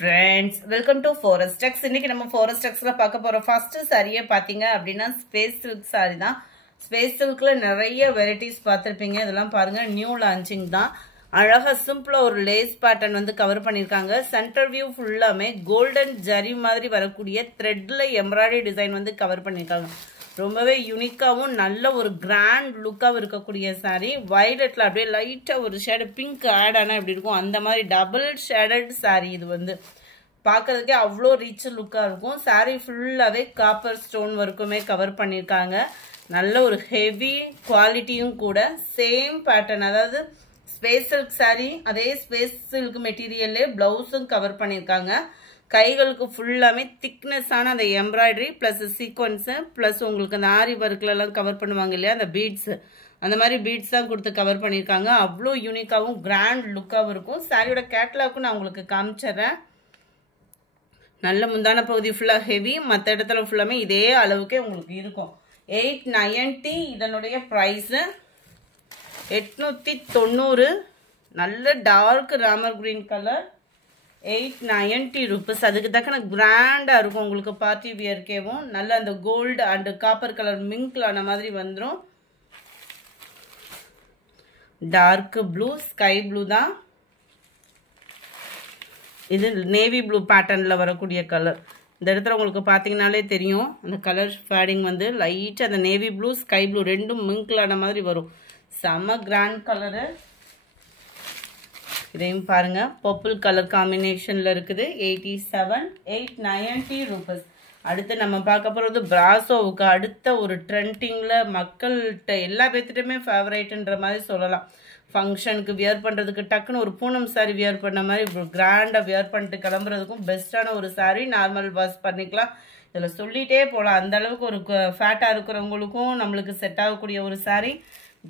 Friends, welcome to Forest Tex. இன்னைக்கு நம்ம Forest Texல பார்க்க போற first saree பாத்தீங்க அப்படினா space silk saree தான். Space silkல நிறைய varieties பார்த்திருப்பீங்க. இதெல்லாம் பாருங்க நியூ லான்ச்சிங் தான். அழகா சிம்பிளா ஒரு லேஸ் பேட்டர்ன் வந்து கவர் பண்ணிருக்காங்க. சென்டர் வியூ ஃபுல்லாமே கோல்டன் ஜரி மாதிரி வரக்கூடிய த்ரெட்ல எம்ப்ராய்டரி டிசைன் வந்து கவர் பண்ணிருக்காங்க. ரொம்பவே யூனிக்காவும் நல்ல ஒரு கிராண்ட் லுக்காவும் இருக்கக்கூடிய saree. வயலட்ல அப்படியே லைட்டா ஒரு ஷேட் பிங்க் ஆட் ஆனா எப்படி இருக்கும் அந்த மாதிரி டபுள் ஷேடட் saree இது வந்து பார்க்கிறதுக்கே அவ்வளோ ரிச் லுக்கா இருக்கும். saree ஃபுல்லாவே காப்பர் ஸ்டோன் ஒர்க்குமே கவர் பண்ணிருக்காங்க. நல்ல ஒரு ஹெவி குவாலிட்டியும் கூட. சேம் பேட்டர்ன், அதாவது ஸ்பேஸ் சில்க் saree அதே ஸ்பேஸ் சில்க் மெட்டீரியல்லே பிளவுஸும் கவர் பண்ணிருக்காங்க. கைகளுக்கு ஃபுல்லாமே திக்னஸான அந்த எம்ப்ராய்டரி பிளஸ் சீக்வன்ஸ் பிளஸ் உங்களுக்கு அந்த ஆரி ஒர்க்ல எல்லாம் கவர் பண்ணுவாங்க இல்லையா அந்த பீட்ஸ், அந்த மாதிரி பீட்ஸ் தான் கொடுத்து கவர் பண்ணியிருக்காங்க. அவ்வளோ யூனிக்காகவும் கிராண்ட் லுக்காகவும் இருக்கும். சாரியோட கேட்லாக்கும் நான் உங்களுக்கு காமிச்சிடுறேன். நல்ல முந்தான பகுதி ஃபுல்லாக ஹெவி, மற்ற இடத்துல ஃபுல்லாமே இதே அளவுக்கே உங்களுக்கு இருக்கும். 890 இதனுடைய ப்ரைஸு 890. நல்ல dark Ramar green colour, 890 rupees. அதுக்கு தக்கன கிராண்டா இருக்கும் உங்களுக்கு பார்ட்டி வியர்க்கேவும். நல்ல அந்த கோல்டு அண்ட் காப்பர் கலர் மிங்க்ல ஆன மாதிரி வந்துடும். டார்க் ப்ளூ, ஸ்கை ப்ளூ தான் இது. நேவி ப்ளூ பேட்டர்ன்ல வரக்கூடிய கலர். இந்த இடத்துல உங்களுக்கு பார்த்தீங்கன்னாலே தெரியும் அந்த கலர் ஃபேடிங் வந்து லைட் அந்த நேவி ப்ளூ ஸ்கை ப்ளூ ரெண்டும் மிங்க்ல ஆன மாதிரி வரும். செம்ம கிராண்ட் கலரு. இதையும் பாருங்க, பர்பிள் கலர் காம்பினேஷன்ல இருக்குது. 890 rupees. அடுத்து நம்ம பார்க்க போறது பிராசோவுக்கு அடுத்த ஒரு ட்ரெண்டிங்ல மக்கள்கிட்ட எல்லா பேர்த்திட்டுமே ஃபேவரேட்ன்ற மாதிரி சொல்லலாம். ஃபங்க்ஷனுக்கு வியர் பண்றதுக்கு டக்குன்னு ஒரு பூனம் சாரி வியர் பண்ண மாதிரி கிராண்டா வியர் பண்ணிட்டு கிளம்புறதுக்கும் பெஸ்டான ஒரு சாரி. நார்மல் வாஷ் பண்ணிக்கலாம். இதுல சொல்லிட்டே போகலாம். அந்த அளவுக்கு ஒரு ஃபேட்டா இருக்கிறவங்களுக்கும் நம்மளுக்கு செட் ஆகக்கூடிய ஒரு சாரி.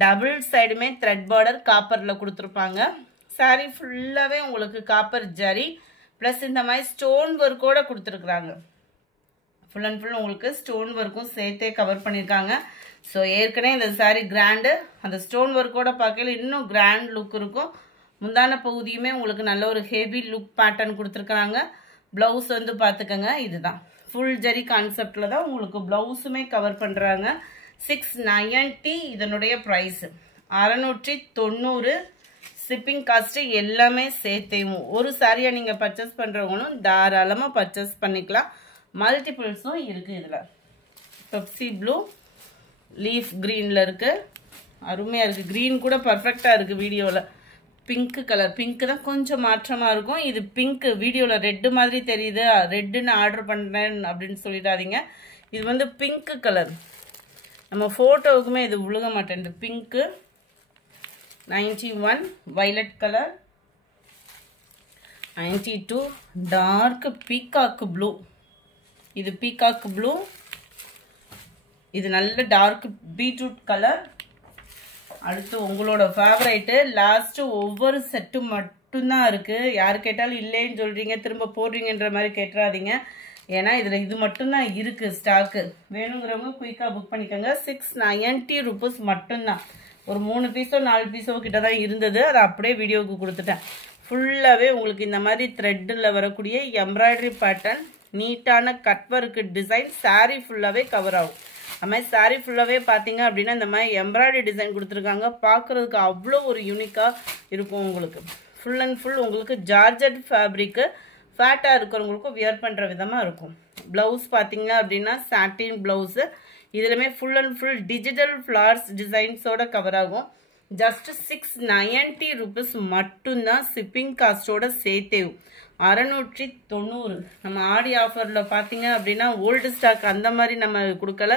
டபுள் சைடுமே த்ரெட் பார்டர் காப்பர்ல கொடுத்துருப்பாங்க. சாரி ஃபுல்லாவே உங்களுக்கு காப்பர் ஜரி பிளஸ் இந்த மாதிரி ஸ்டோன் ஒர்க்கோட கொடுத்துருக்குறாங்க. ஃபுல் அண்ட் ஃபுல் உங்களுக்கு ஸ்டோன் ஒர்க்கும் சேர்த்தே கவர் பண்ணியிருக்காங்க. ஸோ ஏற்கனவே இந்த சாரி கிராண்டு, அந்த ஸ்டோன் ஒர்க்கோட பார்க்கல இன்னும் கிராண்ட் லுக் இருக்கும். முந்தான பகுதியுமே உங்களுக்கு நல்ல ஒரு ஹெவி லுக் பேட்டர்ன் கொடுத்துருக்குறாங்க. பிளவுஸ் வந்து பார்த்துக்கோங்க, இதுதான் ஃபுல் ஜரி கான்செப்ட்ல தான் உங்களுக்கு பிளவுஸுமே கவர் பண்ணுறாங்க. 690 இதனுடைய ப்ரைஸ் 690. ஷிப்பிங் காஸ்ட் எல்லாமே சேர்த்தேவும். ஒரு சாரியா நீங்க பர்ச்சேஸ் பண்றவங்களும் தாராளமா பர்ச்சேஸ் பண்ணிக்கலாம். மல்டிபிள்ஸும் இருக்கு. இதுல பெப்சி ப்ளூ லீஃப் கிரீன்ல இருக்கு, அருமையா இருக்கு. கிரீன் கூட பர்ஃபெக்டா இருக்கு வீடியோல. பிங்க் கலர், பிங்க் தான் கொஞ்சம் மாற்றமா இருக்கும். இது பிங்க் வீடியோல ரெட் மாதிரி தெரியுது, ரெட்டுன்னு ஆர்டர் பண்றேன் அப்படின்னு சொல்லிடாதீங்க. இது வந்து பிங்க் கலர். நம்ம போட்டோவுக்குமே இது விழுக மாட்டேன். Pink 91 violet color, 92 dark peacock blue. இது peacock blue. இது நல்ல டார்க் பீட்ரூட் கலர். அடுத்து உங்களோட ஃபேவரைட் லாஸ்ட் ஒவ்வொரு செட்டு மட்டும்தான் இருக்கு. யாரு கேட்டாலும் இல்லைன்னு சொல்றீங்க, திரும்ப போடுறீங்கன்ற மாதிரி கேட்டுறாதீங்க. ஏன்னா இதுல இது மட்டும்தான் இருக்கு ஸ்டாக்கு. வேணுங்கிறவங்க குயிக்கா புக் பண்ணிக்கோங்க. 690 rupees மட்டும்தான். ஒரு 3 பீஸோ 4 பீஸோ கிட்ட தான் இருந்தது, அதை அப்படியே வீடியோவுக்கு கொடுத்துட்டேன். ஃபுல்லாகவே உங்களுக்கு இந்த மாதிரி த்ரெட்டில் வரக்கூடிய எம்ப்ராய்டரி பேட்டர்ன், நீட்டான கட் ஒர்க் டிசைன் சாரீ ஃபுல்லாகவே கவர் ஆகும். அது மாதிரி சாரீ ஃபுல்லாகவே பார்த்தீங்க அப்படின்னா இந்த மாதிரி எம்ப்ராய்டரி டிசைன் கொடுத்துருக்காங்க. பார்க்குறதுக்கு அவ்வளோ ஒரு யூனிக்காக இருக்கும். உங்களுக்கு ஃபுல் அண்ட் ஃபுல் உங்களுக்கு ஜார்ஜட் ஃபேப்ரிக்கு ஃபேட்டாக இருக்கிறவங்களுக்கும் வியர் பண்ணுற விதமாக இருக்கும். ப்ளவுஸ் பார்த்தீங்க அப்படின்னா சாட்டின் ப்ளவுஸு. இதுலமே full and full digital florals டிசைன்ஸோட கவர் ஆகும். ஜஸ்ட் 690 rupees மட்டும்தான் ஷிப்பிங் காஸ்டோட சேர்த்தேவும். 690. நம்ம ஆடி ஆஃபரில் பார்த்தீங்க அப்படின்னா ஓல்டு ஸ்டாக் அந்த மாதிரி நம்ம கொடுக்கல.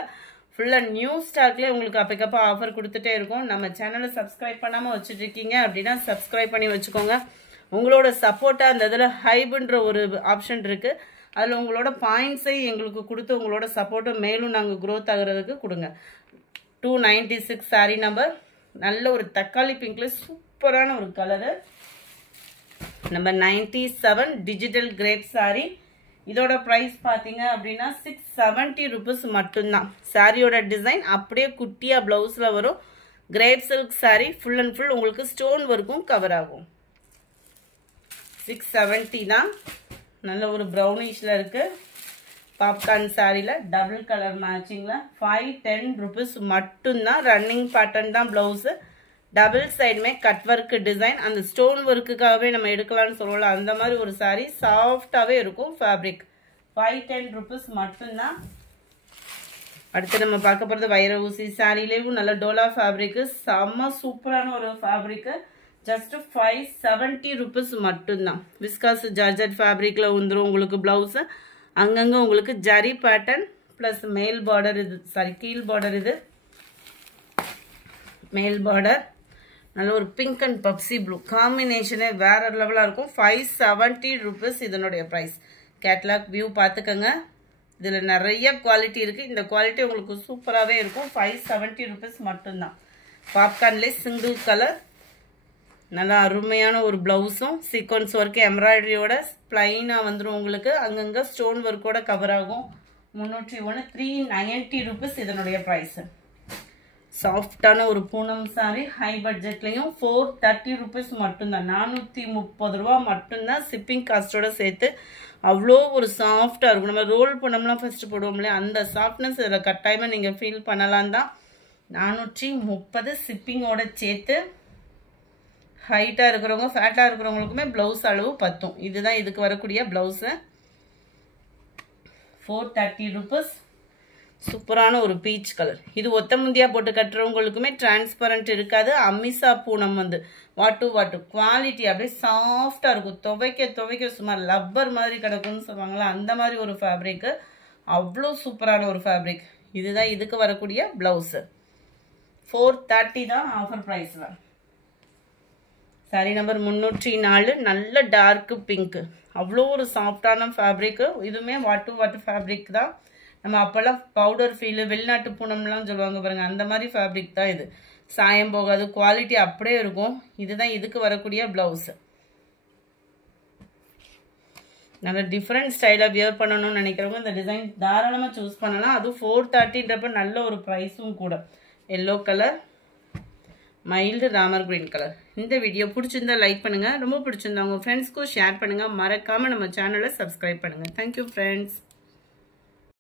ஃபுல்லாக நியூ ஸ்டாக்லேயே உங்களுக்கு அப்பக்கப்போ ஆஃபர் கொடுத்துட்டே இருக்கும். நம்ம சேனலை சப்ஸ்கிரைப் பண்ணாமல் வச்சுட்டு இருக்கீங்க அப்படின்னா சப்ஸ்கிரைப் பண்ணி வச்சுக்கோங்க. உங்களோட சப்போர்ட்டாக அந்த இதில் ஹைப்ன்ற ஒரு ஆப்ஷன் இருக்குது. அதில் உங்களோட பாயிண்ட்ஸை எங்களுக்கு கொடுத்து உங்களோட சப்போர்ட்டை மேலும் நாங்கள் க்ரோத் ஆகிறதுக்கு கொடுங்க. 296 சாரீ நம்பர். நல்ல ஒரு தக்காளி பிங்க்ல சூப்பரான ஒரு colour. Number 97 digital crepe sari. இதோட ப்ரைஸ் பார்த்தீங்க அப்படின்னா 670 rupees மட்டும்தான். சாரியோட டிசைன் அப்படியே குட்டியாக ப்ளவுஸில் வரும். Grape silk sari full and full உங்களுக்கு ஸ்டோன் ஒர்க்கும் கவர் ஆகும். 670 தான். நல்ல ஒரு ப்ரௌனிஷ்ல இருக்கு. பாப்கார்ன் சாரில டபுள் கலர் மேட்சிங்ல 510 rupees மட்டும்தான். ரன்னிங் பேட்டர்ன் தான் பிளவுஸ். டபுள் சைடுமே கட் ஒர்க் டிசைன். அந்த ஸ்டோன் ஒர்க்குக்காகவே நம்ம எடுக்கலாம்னு சொல்லலாம். அந்த மாதிரி ஒரு சாரி சாஃப்டாவே இருக்கும். ஃபேப்ரிக் 510 rupees மட்டும்தான். அடுத்து நம்ம பார்க்க போறது வைர ஊசி சாரிலேயும் நல்ல டோலா ஃபேப்ரிக். செம்ம சூப்பரான ஒரு ஃபேப்ரிக். ஜஸ்ட் 570 rupees மட்டும்தான். விஸ்காஸ் ஜார்ஜெட் ஃபேப்ரிக்ல வந்துடும் உங்களுக்கு பிளவுஸ். அங்கங்க உங்களுக்கு ஜரி பேட்டர்ன் பிளஸ் மேல் பார்டர். இது சாரி கீழ் பார்டர். இது மேல் பார்டர். நல்ல ஒரு பிங்க் அண்ட் பப்சி ப்ளூ காம்பினேஷனே வேற லெவலா இருக்கும். 570 rupees இதனுடைய பிரைஸ். கேட்லாக் வியூ பார்த்துக்கோங்க. இதுல நிறைய குவாலிட்டி இருக்கு. இந்த குவாலிட்டி உங்களுக்கு சூப்பராகவே இருக்கும். 570 rupees மட்டும்தான். பாப்கார்ன்லேயே சிங்கிள் கலர் நல்லா அருமையான ஒரு பிளவுஸும் சீக்வன்ஸ் ஒர்க் எம்ப்ராய்டரியோட பிளைனா வந்துடும் உங்களுக்கு. அங்கங்க ஸ்டோன் ஒர்க்கோட கவர் ஆகும். 301 390 rupees இதனுடைய பிரைஸ். சாஃப்டான ஒரு பூனம் சாரி ஹை பட்ஜெட்லயும் 430 rupees மட்டும்தான். 430 ரூபா மட்டும்தான் ஷிப்பிங் காஸ்டோட சேர்த்து. அவ்வளோ ஒரு சாஃப்டா இருக்கும். நம்ம ரோல் பண்ணோம்லாம் ஃபர்ஸ்ட் போடுவோம் இல்லையா, அந்த சாஃப்ட்னஸ் இதில் கட்டாயமா நீங்க ஃபீல் பண்ணலாம் தான். 430 ஷிப்பிங்கோட சேர்த்து. ஹைட்டா இருக்கிறவங்க ஃபேட்டா இருக்கிறவங்களுக்குமே பிளவுஸ் அளவு பத்தும். இதுதான் இதுக்கு வரக்கூடிய பிளவுஸ். 430 rupees. சூப்பரான ஒரு பீச் கலர். இது ஒத்த முந்தியா போட்டு கட்டுறவங்களுக்குமே டிரான்ஸ்பரண்ட் இருக்காது. அமிசா பூனம் வந்து வாட்டு குவாலிட்டி அப்படியே சாஃப்டா இருக்கும். துவைக்க சும்மா லப்பர் மாதிரி கிடக்கும்னு சொல்லுவாங்களா, அந்த மாதிரி ஒரு ஃபேப்ரிக். அவ்வளோ சூப்பரான ஒரு ஃபேப்ரிக். இதுதான் இதுக்கு வரக்கூடிய பிளவுஸ். 430 தான் ஆஃபர் பிரைஸ். சாரி நம்பர் 304 நல்ல டார்க் பிங்க். அவ்வளோ ஒரு சாஃப்டான ஃபேப்ரிக். இதுவுமே வாட்டு ஃபேப்ரிக் தான். நம்ம அப்போல்லாம் பவுடர் ஃபீல் வெளிநாட்டு பூனம்லாம் சொல்லுவாங்க பாருங்க, அந்த மாதிரி ஃபேப்ரிக் தான் இது. சாயம் போகாது, குவாலிட்டி அப்படியே இருக்கும். இதுதான் இதுக்கு வரக்கூடிய பிளவுஸ். நல்ல டிஃப்ரெண்ட் ஸ்டைலாக வியர் பண்ணணும்னு நினைக்கிறவங்க இந்த டிசைன் தாராளமாக சூஸ் பண்ணலாம். அதுவும் 430ன்றப்ப நல்ல ஒரு ப்ரைஸும் கூட. Yellow colour mild Ramar green colour. இந்த வீடியோ பிடிச்சிருந்தா லைக் பண்ணுங்க. ரொம்ப பிடிச்சிருந்தா உங்க ஃப்ரெண்ட்ஸ்க்கும் ஷேர் பண்ணுங்க. மறக்காம நம்ம சேனலை சப்ஸ்கிரைப் பண்ணுங்க. Thank you friends.